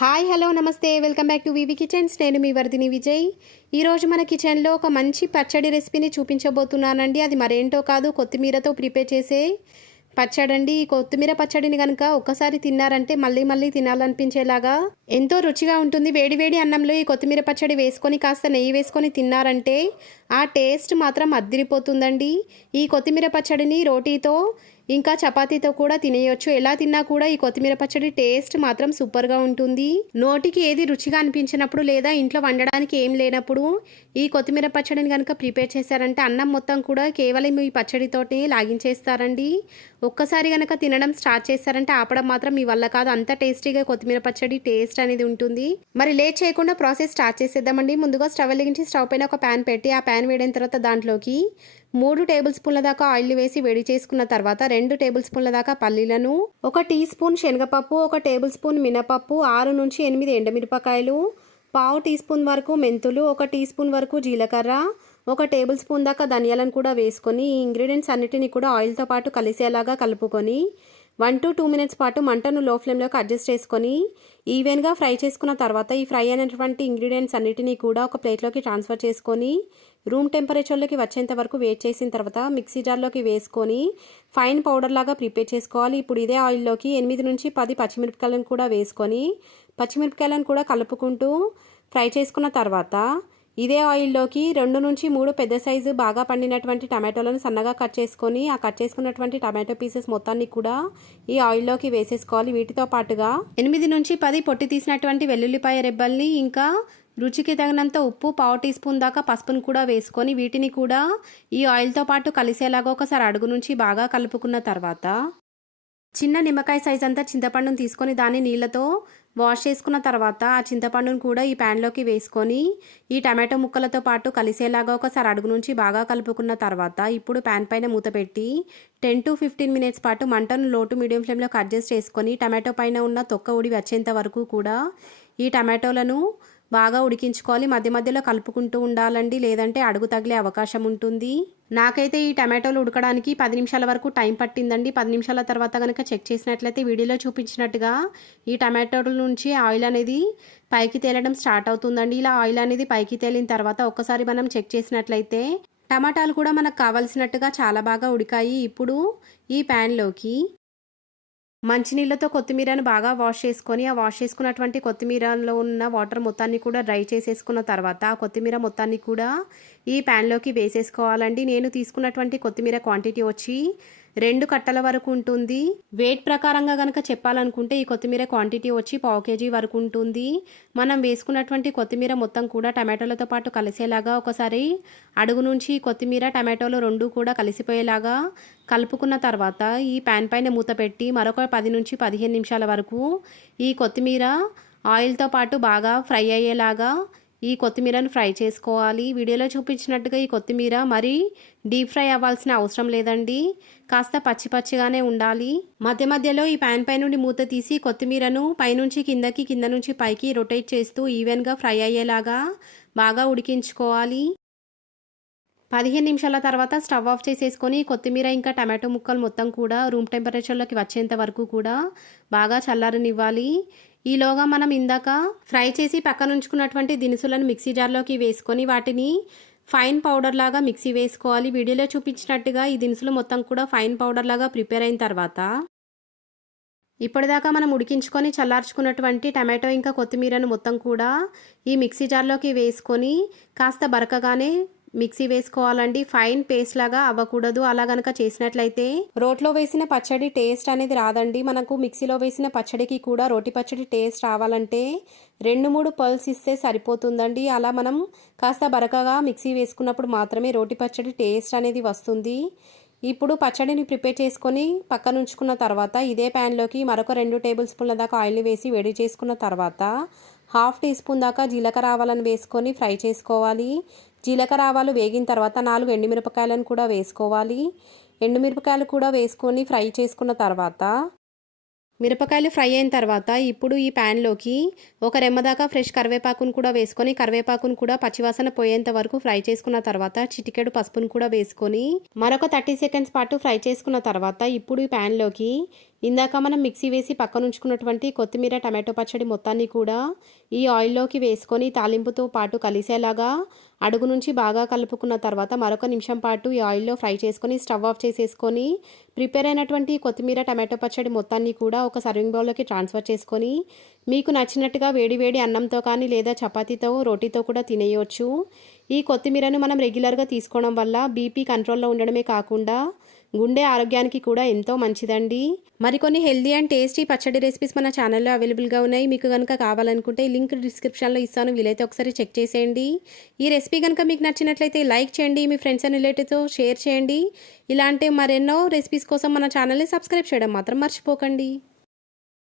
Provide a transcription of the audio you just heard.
Hi hello నమస్తే welcome back to Vivi kitchens. నేను మీ వర్ధిని విజయ్. ఈరోజు మన కిచెన్లో ఒక మంచి పచ్చడి రెసిపీని చూపించబోతున్నానండి. అది మరేంటో కాదు, కొత్తిమీరతో ప్రిపేర్ చేసే పచ్చడండి. ఈ కొత్తిమీర పచ్చడిని కనుక ఒక్కసారి తిన్నారంటే మళ్ళీ మళ్ళీ తినాలనిపించేలాగా ఎంతో రుచిగా ఉంటుంది. వేడివేడి అన్నంలో ఈ కొత్తిమీర పచ్చడి వేసుకొని కాస్త నెయ్యి వేసుకొని తిన్నారంటే ఆ టేస్ట్ మాత్రం అద్దిరిపోతుందండి. ఈ కొత్తిమీర పచ్చడిని రోటీతో ఇంకా చపాతీతో కూడా తినేయొచ్చు. ఎలా తిన్నా కూడా ఈ కొత్తిమీర పచ్చడి టేస్ట్ మాత్రం సూపర్గా ఉంటుంది. నోటికి ఏది రుచిగా అనిపించినప్పుడు లేదా ఇంట్లో వండడానికి ఏం లేనప్పుడు ఈ కొత్తిమీర పచ్చడిని కనుక ప్రిపేర్ చేశారంటే అన్నం మొత్తం కూడా కేవలం ఈ పచ్చడితోటి లాగించేస్తారండి. ఒక్కసారి కనుక తినడం స్టార్ట్ చేస్తారంటే ఆపడం మాత్రం మీ వల్ల కాదు. అంత టేస్టీగా కొత్తిమీర పచ్చడి టేస్ట్ అనేది ఉంటుంది. మరి లేట్ చేయకుండా ప్రాసెస్ స్టార్ట్ చేసేద్దామండి. ముందుగా స్టవ్ వెలిగించి స్టవ్ పైన ఒక ప్యాన్ పెట్టి ఆ ప్యాన్ వేడిన తర్వాత దాంట్లోకి 3 టేబుల్ స్పూన్ల దాకా ఆయిల్ వేసి వేడి చేసుకున్న తర్వాత 2 టేబుల్ స్పూన్ల దాకా పల్లీలను, 1 టీ స్పూన్ శనగపప్పు, 1 టేబుల్ స్పూన్ మినపప్పు, 6 నుంచి 8 ఎండుమిరపకాయలు, పావు టీ స్పూన్ వరకు మెంతులు, 1 టీ స్పూన్ వరకు జీలకర్ర, 1 టేబుల్ స్పూన్ దాకా ధనియాలను కూడా వేసుకొని ఈ ఇంగ్రీడియంట్స్ అన్నిటిని కూడా ఆయిల్తో పాటు కలిసేలాగా కలుపుకొని 1 to 2 మినిట్స్ పాటు మంటను లో ఫ్లేమ్లోకి అడ్జస్ట్ చేసుకొని ఈవెన్గా ఫ్రై చేసుకున్న తర్వాత ఈ ఫ్రై అయినటువంటి ఇంగ్రీడియంట్స్ అన్నిటినీ కూడా ఒక ప్లేట్లోకి ట్రాన్స్ఫర్ చేసుకొని రూమ్ టెంపరేచర్లోకి వచ్చేంత వరకు వేట్ చేసిన తర్వాత మిక్సీ జార్లోకి వేసుకొని ఫైన్ పౌడర్ లాగా ప్రిపేర్ చేసుకోవాలి. ఇప్పుడు ఇదే ఆయిల్లోకి 8 నుంచి 10 పచ్చిమిరపకాయలను కూడా వేసుకొని పచ్చిమిరపకాయలను కూడా కలుపుకుంటూ ఫ్రై చేసుకున్న తర్వాత ఇదే ఆయిల్లోకి 2 నుంచి 3 పెద్ద సైజు బాగా పండినటువంటి టమాటోలను సన్నగా కట్ చేసుకొని ఆ కట్ చేసుకున్నటువంటి టమాటో పీసెస్ మొత్తాన్ని కూడా ఈ ఆయిల్లోకి వేసేసుకోవాలి. వీటితో పాటుగా 8 నుంచి 10 పొట్టి తీసినటువంటి వెల్లుల్లిపాయ రెబ్బల్ని, ఇంకా రుచికి తగినంత ఉప్పు, పావు టీ స్పూన్ దాకా పసుపును కూడా వేసుకొని వీటిని కూడా ఈ ఆయిల్తో పాటు కలిసేలాగా ఒకసారి అడుగు నుంచి బాగా కలుపుకున్న తర్వాత చిన్న నిమ్మకాయ సైజ్ అంతా చింతపండును తీసుకొని దాన్ని నీళ్ళతో వాష్ చేసుకున్న తర్వాత ఆ చింతపండును కూడా ఈ ప్యాన్లోకి వేసుకొని ఈ టమాటో ముక్కలతో పాటు కలిసేలాగా ఒకసారి అడుగు నుంచి బాగా కలుపుకున్న తర్వాత ఇప్పుడు ప్యాన్ పైన మూత పెట్టి 10 to 15 మినిట్స్ పాటు మంటను లో టు మీడియం ఫ్లేమ్లోకి అడ్జస్ట్ చేసుకొని టమాటో పైన ఉన్న తొక్క ఉడి వచ్చేంత వరకు కూడా ఈ టమాటోలను బాగా ఉడికించుకోవాలి. మధ్య మధ్యలో కలుపుకుంటూ ఉండాలండి, లేదంటే అడుగు తగిలే అవకాశం ఉంటుంది. నాకైతే ఈ టమాటోలు ఉడకడానికి 10 నిమిషాల వరకు టైం పట్టిందండి. 10 నిమిషాల తర్వాత కనుక చెక్ చేసినట్లయితే వీడియోలో చూపించినట్టుగా ఈ టమాటోల నుంచి ఆయిల్ అనేది పైకి తేలడం స్టార్ట్ అవుతుందండి. ఇలా ఆయిల్ అనేది పైకి తేలిన తర్వాత ఒక్కసారి మనం చెక్ చేసినట్లయితే టమాటాలు కూడా మనకు కావాల్సినట్టుగా చాలా బాగా ఉడికాయి. ఇప్పుడు ఈ ప్యాన్లోకి మంచినీళ్ళతో కొత్తిమీరను బాగా వాష్ చేసుకొని ఆ వాష్ చేసుకున్నటువంటి కొత్తిమీరలో ఉన్న వాటర్ మొత్తాన్ని కూడా డ్రై చేసేసుకున్న తర్వాత ఆ కొత్తిమీర మొత్తాన్ని కూడా ఈ ప్యాన్లోకి వేసేసుకోవాలండి. నేను తీసుకున్నటువంటి కొత్తిమీర క్వాంటిటీ వచ్చి 2 కట్టల వరకు ఉంటుంది. వెయిట్ ప్రకారంగా కనుక చెప్పాలనుకుంటే ఈ కొత్తిమీర క్వాంటిటీ వచ్చి పావు కేజీ వరకు ఉంటుంది. మనం వేసుకున్నటువంటి కొత్తిమీర మొత్తం కూడా టమాటోలతో పాటు కలిసేలాగా ఒకసారి అడుగు నుంచి కొత్తిమీర టమాటోలు 2 కూడా కలిసిపోయేలాగా కలుపుకున్న తర్వాత ఈ ప్యాన్ పైన మూత పెట్టి మరొక 10 నుంచి 15 నిమిషాల వరకు ఈ కొత్తిమీర ఆయిల్తో పాటు బాగా ఫ్రై అయ్యేలాగా ఈ కొత్తిమీరను ఫ్రై చేసుకోవాలి. వీడియోలో చూపించినట్టుగా ఈ కొత్తిమీర మరీ డీప్ ఫ్రై అవ్వాల్సిన అవసరం లేదండి, కాస్త పచ్చి పచ్చిగానే ఉండాలి. మధ్య మధ్యలో ఈ ప్యాన్ పై నుండి మూత తీసి కొత్తిమీరను పైనుంచి కిందకి, కింద నుంచి పైకి రొటేట్ చేస్తూ ఈవెన్గా ఫ్రై అయ్యేలాగా బాగా ఉడికించుకోవాలి. 15 నిమిషాల తర్వాత స్టవ్ ఆఫ్ చేసేసుకొని కొత్తిమీర ఇంకా టమాటో ముక్కలు మొత్తం కూడా రూమ్ టెంపరేచర్లోకి వచ్చేంత వరకు కూడా బాగా చల్లారనివ్వాలి. ఈలోగా మనం ఇందాక ఫ్రై చేసి పక్కన ఉంచుకున్నటువంటి దినుసులను మిక్సీ జార్లోకి వేసుకొని వాటిని ఫైన్ పౌడర్ లాగా మిక్సీ వేసుకోవాలి. వీడియోలో చూపించినట్టుగా ఈ దినుసులు మొత్తం కూడా ఫైన్ పౌడర్ లాగా ప్రిపేర్ అయిన తర్వాత ఇప్పటిదాకా మనం ఉడికించుకొని చల్లార్చుకున్నటువంటి టమాటో ఇంకా కొత్తిమీరను మొత్తం కూడా ఈ మిక్సీ జార్లోకి వేసుకొని కాస్త బరకగానే మిక్సీ వేసుకోవాలండి. ఫైన్ పేస్ట్ లాగా అవ్వకూడదు. అలా గనక చేసినట్లయితే రోట్లో వేసిన పచ్చడి టేస్ట్ అనేది రాదండి. మనకు మిక్సీలో వేసిన పచ్చడికి కూడా రోటి పచ్చడి టేస్ట్ రావాలంటే 2-3 పల్స్ ఇస్తే సరిపోతుందండి. అలా మనం కాస్త బరకగా మిక్సీ వేసుకున్నప్పుడు మాత్రమే రోటి పచ్చడి టేస్ట్ అనేది వస్తుంది. ఇప్పుడు పచ్చడిని ప్రిపేర్ చేసుకొని పక్కన ఉంచుకున్న తర్వాత ఇదే ప్యాన్లోకి మరొక 2 టేబుల్ స్పూన్ల దాకా ఆయిల్ వేసి వేడి చేసుకున్న తర్వాత 1/2 టీ స్పూన్ దాకా జీలకర్ర ఆవాలను వేసుకొని ఫ్రై చేసుకోవాలి. జీలకర్ర ఆవాలు వేగిన తర్వాత 4 ఎండుమిరపకాయలను కూడా వేసుకోవాలి. ఎండుమిరపకాయలు కూడా వేసుకొని ఫ్రై చేసుకున్న తర్వాత మిరపకాయలు ఫ్రై అయిన తర్వాత ఇప్పుడు ఈ ప్యాన్లోకి ఒక రెమ్మ దాకా ఫ్రెష్ కరివేపాకును కూడా వేసుకొని కరివేపాకును కూడా పచ్చివాసన పోయేంత వరకు ఫ్రై చేసుకున్న తర్వాత చిటికెడు పసుపును కూడా వేసుకొని మరొక 30 సెకండ్స్ పాటు ఫ్రై చేసుకున్న తర్వాత ఇప్పుడు ఈ ప్యాన్లోకి ఇందాక మనం మిక్సీ వేసి పక్కన ఉంచుకున్నటువంటి కొత్తిమీర టమాటో పచ్చడి మొత్తాన్ని కూడా ఈ ఆయిల్లోకి వేసుకొని తాలింపుతో పాటు కలిసేలాగా అడుగు నుంచి బాగా కలుపుకున్న తర్వాత మరొక నిమిషం పాటు ఈ ఆయిల్లో ఫ్రై చేసుకొని స్టవ్ ఆఫ్ చేసేసుకొని ప్రిపేర్ అయినటువంటి కొత్తిమీర టమాటో పచ్చడి మొత్తాన్ని కూడా ఒక సర్వింగ్ బౌల్లోకి ట్రాన్స్ఫర్ చేసుకొని మీకు నచ్చినట్టుగా వేడి అన్నంతో కానీ లేదా చపాతీతో రోటీతో కూడా తినేయవచ్చు. ఈ కొత్తిమీరను మనం రెగ్యులర్గా తీసుకోవడం వల్ల బీపీ కంట్రోల్లో ఉండడమే కాకుండా గుండె ఆరోగ్యానికి కూడా ఎంతో మంచిదండి. మరికొన్ని హెల్దీ అండ్ టేస్టీ పచ్చడి రెసిపీస్ మన ఛానల్లో అవైలబుల్గా ఉన్నాయి. మీకు కనుక కావాలనుకుంటే లింక్ డిస్క్రిప్షన్లో ఇస్తాను, వీలైతే ఒకసారి చెక్ చేసేయండి. ఈ రెసిపీ కనుక మీకు నచ్చినట్లయితే లైక్ చేయండి, మీ ఫ్రెండ్స్ అండ్ రిలేటివ్తో షేర్ చేయండి. ఇలాంటి మరెన్నో రెసిపీస్ కోసం మన ఛానల్ని సబ్స్క్రైబ్ చేయడం మాత్రం మర్చిపోకండి.